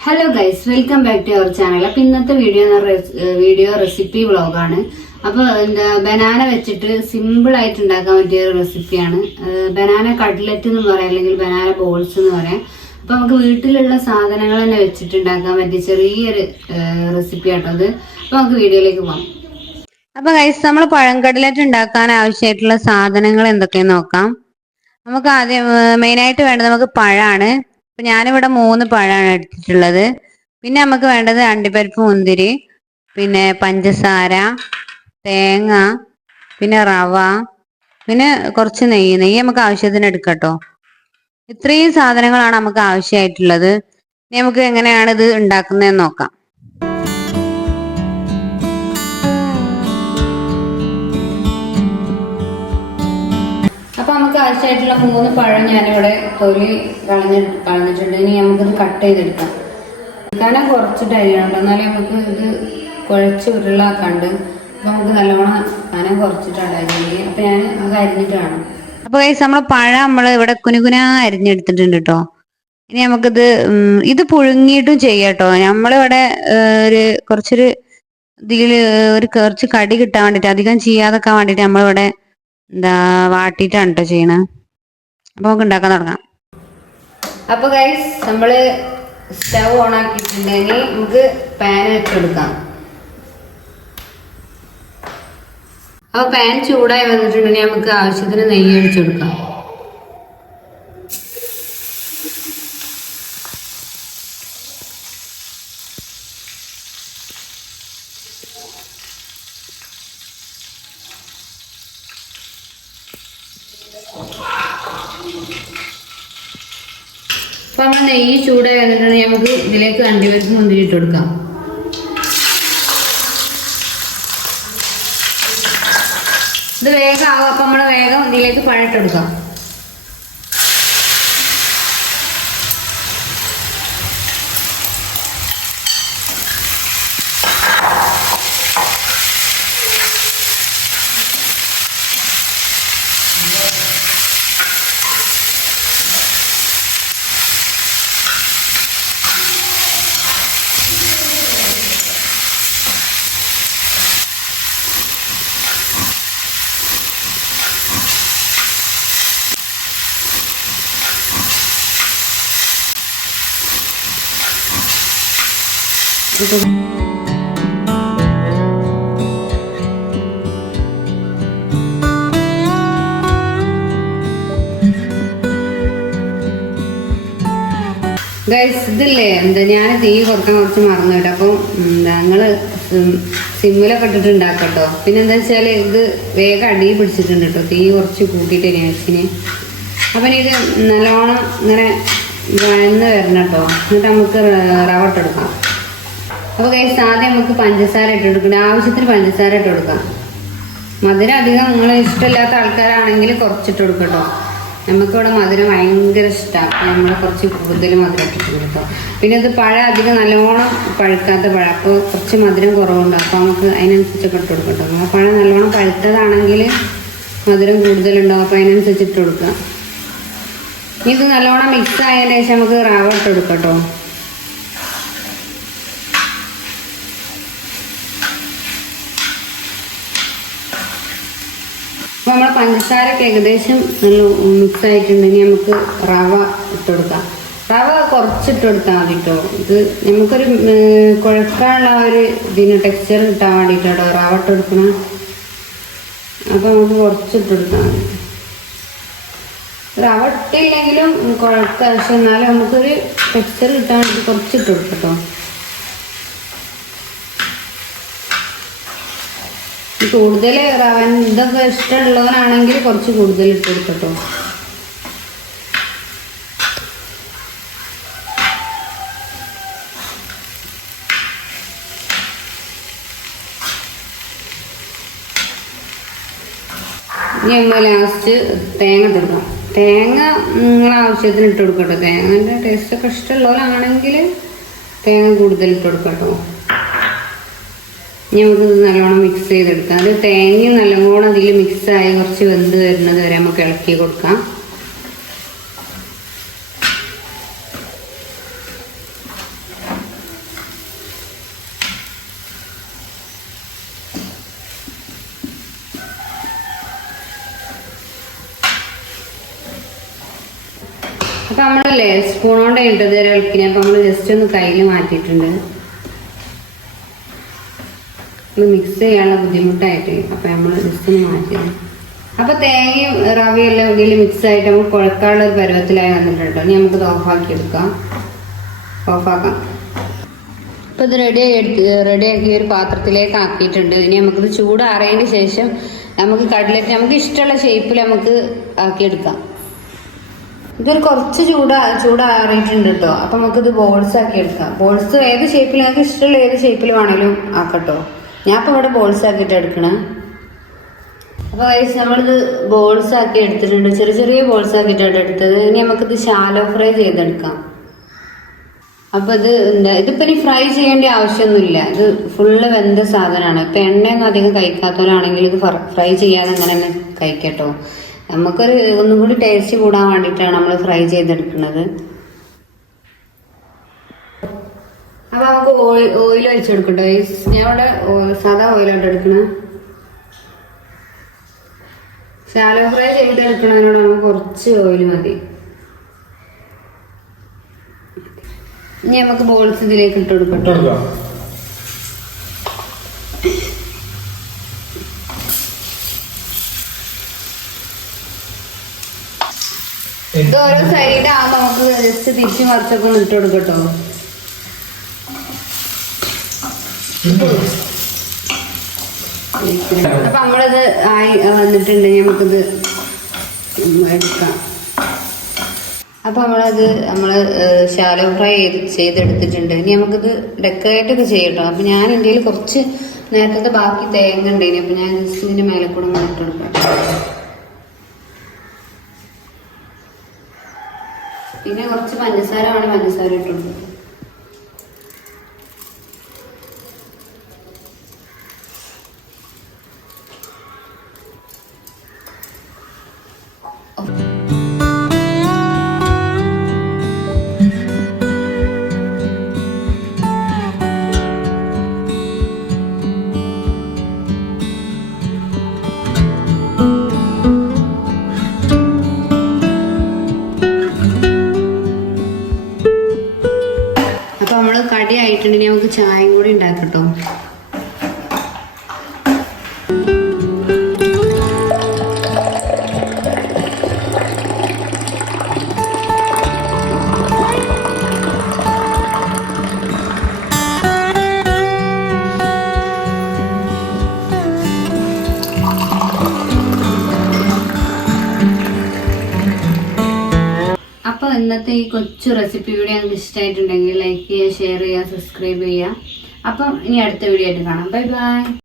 Hello guys welcome back to our channel അപ്പൊ ഇന്നത്തെ video video recipe വ്ളോഗാണ് അപ്പൊ എന്താ ബനാന വെച്ചിട്ട് സിമ്പിൾ ആയിട്ട് ഉണ്ടാക്കാൻ പറ്റിയ ഒരു റെസിപ്പിയാണ് ബനാന കട്ട്ലറ്റ് എന്ന് പറയാം അല്ലെങ്കിൽ ബനാന ബോൾസ് എന്ന് പറയാം. അപ്പൊ നമുക്ക് വീട്ടിലുള്ള സാധനങ്ങൾ തന്നെ വെച്ചിട്ട് ഉണ്ടാക്കാൻ പറ്റിയ ചെറിയൊരു റെസിപ്പി ആട്ടോ അത് അപ്പൊ നമുക്ക് വീഡിയോയിലേക്ക് പോകാം അപ്പൊ ഗൈസ് നമ്മൾ പഴം പഴങ്കടലറ്റ് ഉണ്ടാക്കാൻ ആവശ്യമായിട്ടുള്ള സാധനങ്ങൾ എന്തൊക്കെയെന്ന് നോക്കാം. നമുക്ക് ആദ്യം മെയിനായിട്ട് വേണ്ടത് നമുക്ക് പഴമാണ് അപ്പൊ ഞാനിവിടെ മൂന്ന് പഴമാണ് എടുത്തിട്ടുള്ളത്. പിന്നെ നമുക്ക് വേണ്ടത് അണ്ടിപ്പരിപ്പ് മുന്തിരി പിന്നെ പഞ്ചസാര തേങ്ങ പിന്നെ റവ പിന്നെ കുറച്ച് നെയ്യ്. നെയ്യ് നമുക്ക് ആവശ്യത്തിന് എടുക്കട്ടോ. ഇത്രയും സാധനങ്ങളാണ് നമുക്ക് ആവശ്യമായിട്ടുള്ളത്. ഇനി നമുക്ക് എങ്ങനെയാണ് ഇത് ഉണ്ടാക്കുന്നതെന്ന് നോക്കാം. ആവശ്യമായിട്ടുള്ള മൂന്ന് പഴം ഞാനിവിടെ തൊലി കളഞ്ഞ് കളഞ്ഞിട്ടുണ്ട്. ഇനി നമുക്കിത് കട്ട് ചെയ്തെടുക്കാം. കാരണം കുറച്ച് അരിയണം എന്നാലേ നമുക്ക് ഇത് കുഴച്ച് ഉരുളാക്കാണ്ട് നമുക്ക് നല്ലോണം കനം കുറച്ചിട്ടാണ് അരിഞ്ഞെങ്കിൽ അപ്പം ഞാൻ അത് അരിഞ്ഞിട്ട് കാണാം അപ്പോൾ കൈസ് നമ്മളെ പഴം നമ്മൾ ഇവിടെ കുനുകുന അരിഞ്ഞെടുത്തിട്ടുണ്ട് കേട്ടോ. ഇനി നമുക്കിത് ഇത് പുഴുങ്ങിയിട്ടും ചെയ്യാട്ടോ നമ്മളിവിടെ ഏഹ്, ഒരു കുറച്ചൊരു ഇതിൽ ഒരു കുറച്ച് കടി കിട്ടാൻ വേണ്ടിയിട്ട് അധികം ചെയ്യാതൊക്കെ വേണ്ടിയിട്ട് നമ്മളിവിടെ എന്താ വാട്ടിയിട്ടാണ് കേട്ടോ ചെയ്യണ? അപ്പൊ നമുക്ക് ഉണ്ടാക്കാൻ തുടങ്ങാം. അപ്പൊ ഗൈസ് നമ്മൾ സ്റ്റവ് ഓൺ ആക്കിയിട്ടുണ്ടെങ്കിൽ നമുക്ക് പാൻ വെച്ചെടുക്കാം. അപ്പൊ പാൻ ചൂടായി വന്നിട്ടുണ്ടെങ്കിൽ നമുക്ക് ആവശ്യത്തിന് നെയ്യ് ഒഴിച്ചെടുക്കാം. അപ്പൊ നമ്മൾ നെയ്യ് ചൂടായിട്ട് നമുക്ക് ഇതിലേക്ക് അണ്ടിപരിപ്പ് മുന്തിരി ഇട്ട് കൊടുക്കാം. ഇത് വേഗം ആവും. അപ്പൊ നമ്മൾ വേഗം ഇതിലേക്ക് പഴം കൊടുക്കാം. ഗൈസ് ഇതില്ലേ എന്താ ഞാൻ തീ കൊടുക്കാൻ കുറച്ച് മറന്നു കേട്ടോ. അപ്പം ഞങ്ങൾ സിമ്മിലൊക്കെ ഇട്ടിട്ട് ഉണ്ടാക്കട്ടോ. പിന്നെ എന്താ വെച്ചാൽ ഇത് വേഗം അടി പിടിച്ചിട്ടുണ്ട് കേട്ടോ. തീ കുറച്ച് കൂട്ടിയിട്ട് നേഴ്സിന് അപ്പം ഇത് നല്ലോണം ഇങ്ങനെ വഴന്ന് വരണം കേട്ടോ. എന്നിട്ട് നമുക്ക് റവട്ടെടുക്കാം അപ്പോൾ കൈ ആദ്യം നമുക്ക് പഞ്ചസാര ഇട്ട് കൊടുക്കണം ആവശ്യത്തിന് പഞ്ചസാര ഇട്ട് കൊടുക്കാം. മധുരം അധികം നിങ്ങൾ ഇഷ്ടമില്ലാത്ത ആൾക്കാരാണെങ്കിൽ കുറച്ചിട്ട് കൊടുക്കട്ടോ നമുക്കിവിടെ മധുരം ഭയങ്കര ഇഷ്ടമാണ് നമ്മൾ കുറച്ച് കൂടുതൽ മധുരം ഇട്ടിട്ട് കൊടുക്കാം. പിന്നെ അത് പഴം അധികം നല്ലോണം പഴുക്കാത്ത പഴം. അപ്പോൾ കുറച്ച് മധുരം കുറവുണ്ട്. അപ്പോൾ നമുക്ക് അതിനനുസരിച്ചൊക്കെ ഇട്ട് കൊടുക്കട്ടോ ആ പഴം നല്ലോണം പഴുത്തതാണെങ്കിൽ മധുരം കൂടുതലുണ്ടാവും. അപ്പോൾ അതിനനുസരിച്ച് ഇട്ട് കൊടുക്കുക ഇത് നല്ലോണം മിക്സ് ആയതിനു ശേഷം നമുക്ക് റവ ഇട്ട് കൊടുക്കട്ടോ അപ്പോൾ നമ്മളെ പഞ്ചസാരയൊക്കെ ഏകദേശം നല്ല മിക്സ് ആയിട്ടുണ്ടെങ്കിൽ നമുക്ക് റവ ഇട്ട് കൊടുക്കാം റവ കുറച്ചിട്ട് കൊടുത്താൽ മതി കേട്ടോ ഇത് നമുക്കൊരു കുഴക്കാനുള്ള ഒരു ഇതിന് ടെക്സ്ചർ കിട്ടാൻ വേണ്ടിയിട്ടോ റവ ഇട്ട് കൊടുക്കണം അപ്പോൾ നമുക്ക് കുറച്ചിട്ട് കൊടുത്താൽ മതി. റവ ഇട്ടില്ലെങ്കിലും കുഴക്ക. പക്ഷെ എന്നാലും നമുക്കൊരു ടെക്സ്ചർ കിട്ടാൻ വേണ്ടി കുറച്ചിട്ട് കൊടുക്കട്ടോ കൂടുതൽ റവൻ ഇതൊക്കെ ഇഷ്ടമുള്ളവനാണെങ്കിൽ കുറച്ച് കൂടുതൽ ഇട്ട് കൊടുക്കട്ടോ. ഇനി ലാസ്റ്റ് തേങ്ങ തീർക്കാം തേങ്ങ നിങ്ങൾ ആവശ്യത്തിന് ഇട്ട് കൊടുക്കട്ടോ. തേങ്ങന്റെ ടേസ്റ്റൊക്കെ ഇഷ്ടമുള്ളവരാണെങ്കിൽ തേങ്ങ കൂടുതൽ ഇട്ട് കൊടുക്കട്ടോ. ഇനി നമുക്ക് നല്ലോണം മിക്സ് ചെയ്തെടുക്കാം. അത് തേങ്ങ നല്ലോണം അതിൽ മിക്സായി കുറച്ച് വെന്ത് വരുന്നത് വരെ നമുക്ക് ഇളക്കി കൊടുക്കാം. അപ്പൊ നമ്മളല്ലേ സ്പൂണോണ്ടായിട്ട് ഇതുവരെ ഇളക്കിനെ അപ്പൊ നമ്മൾ ജസ്റ്റ് ഒന്ന് കയ്യിൽ മാറ്റിയിട്ടുണ്ട്. മിക്സ് ചെയ്യാനുള്ള ബുദ്ധിമുട്ടായിട്ട്. അപ്പൊ നമ്മൾ ജസ്റ്റ് ഒന്ന് മാറ്റിയത് അപ്പൊ തേങ്ങയും റവയും എല്ലാം ഇതിൽ മിക്സ് ആയിട്ട് നമുക്ക് കുഴക്കാനുള്ള ഒരു പരുവത്തിലായി വന്നിട്ടുണ്ട്? ഇനി നമുക്കിത് ഓഫാക്കി എടുക്കാം. ഓഫാക്കാം അപ്പൊ ഇത് റെഡി എടുത്ത് റെഡിയാക്കി ഒരു പാത്രത്തിലേക്ക് ആക്കിയിട്ടുണ്ട്. ഇനി നമുക്കിത് ചൂടാറിയതിന് ശേഷം നമുക്ക് കട്ലറ്റ് നമുക്ക് ഇഷ്ടമുള്ള ഷേപ്പിൽ നമുക്ക് ആക്കിയെടുക്കാം. ഇതൊരു കുറച്ച് ചൂടാ ചൂടാറിയിട്ടുണ്ട് കേട്ടോ. അപ്പൊ നമുക്കിത് ബോൾസ് ആക്കി എടുക്കാം. ബോൾസ് ഏത് ഷേപ്പിൽ നിങ്ങൾക്ക് ഇഷ്ടമുള്ള ഏത് ഷേപ്പിൽ വേണേലും ആക്കട്ടോ ഞാൻ ഇപ്പൊ ഇവിടെ ബോൾസ് ആക്കിയിട്ട് എടുക്കണേ. അപ്പൊ guys, നമ്മളിത് ബോൾസ് ആക്കി എടുത്തിട്ടുണ്ട്. ചെറിയ ചെറിയ ബോൾസ് ആക്കിയിട്ടാണ് എടുത്തത്. ഇനി നമുക്കിത് ശാലോ ഫ്രൈ ചെയ്തെടുക്കാം. അപ്പൊ ഇത് എന്താ ഇതിപ്പോ ഇനി ഫ്രൈ ചെയ്യേണ്ട ആവശ്യമൊന്നുമില്ല. ഇത് ഫുള്ള് വെന്ത സാധനമാണ്. ഇപ്പൊ എണ്ണയൊന്നും അധികം കഴിക്കാത്തവരാണെങ്കിൽ ഇത് ഫ്രൈ ചെയ്യാതെ അങ്ങനെ തന്നെ കഴിക്കട്ടോ. നമുക്കൊരു ഒന്നും കൂടി ടേസ്റ്റ് കൂടാൻ വേണ്ടിയിട്ടാണ് നമ്മൾ ഫ്രൈ ചെയ്തെടുക്കുന്നത്. അപ്പൊ നമുക്ക് ഓയിൽ ഓയിൽ ഒഴിച്ചെടുക്കട്ടോ ഈ ഞാൻ ഇവിടെ സാധാ ഓയിലോട്ട് എടുക്കണേ. ശാലോ ഫ്രൈ ചെയ്തെടുക്കണതിനോട് നമുക്ക് കുറച്ച് ഓയിൽ മതി. ഇനി നമുക്ക് ബോൾസ് ഇതിലേക്ക് ഇട്ട് കൊടുക്കട്ടോ. ഇത് ഓരോ സൈഡ് ആ നമുക്ക് ജസ്റ്റ് തിരിച്ചു മറിച്ചൊക്കെ ഇട്ട് കൊടുക്കട്ടോ. അപ്പൊ നമ്മളത് ആയി വന്നിട്ടുണ്ട്. നമുക്കിത് എടുക്കാം. അപ്പൊ നമ്മളത് നമ്മൾ ശാലോ ഫ്രൈ ചെയ്ത് ചെയ്തെടുത്തിട്ടുണ്ട്. ഇനി നമുക്കിത് ഡെക്കറേറ്റ് ഒക്കെ ചെയ്യട്ടോ. അപ്പൊ ഞാൻ എന്റെ കുറച്ച് നേരത്തെ ബാക്കി തേങ്ങ ഉണ്ടേനി. അപ്പൊ ഞാൻ ജസ്റ്റ് ഇതിന്റെ മേലെ കൂടെ കൊടുക്കാം. പിന്നെ കുറച്ച് പഞ്ചസാര വേണം പഞ്ചസാര ഇട്ട് ചായയും കൂടി ഉണ്ടാക്കട്ടോ ഇന്നത്തെ ഈ കൊച്ചു റെസിപ്പി വീഡിയോ നിങ്ങൾക്ക് ഇഷ്ടമായിട്ടുണ്ടെങ്കിൽ ലൈക്ക് ചെയ്യുക ഷെയർ ചെയ്യുക സബ്സ്ക്രൈബ് ചെയ്യുക. അപ്പം ഇനി അടുത്ത വീഡിയോ ആയിട്ട് കാണാം. Bye bye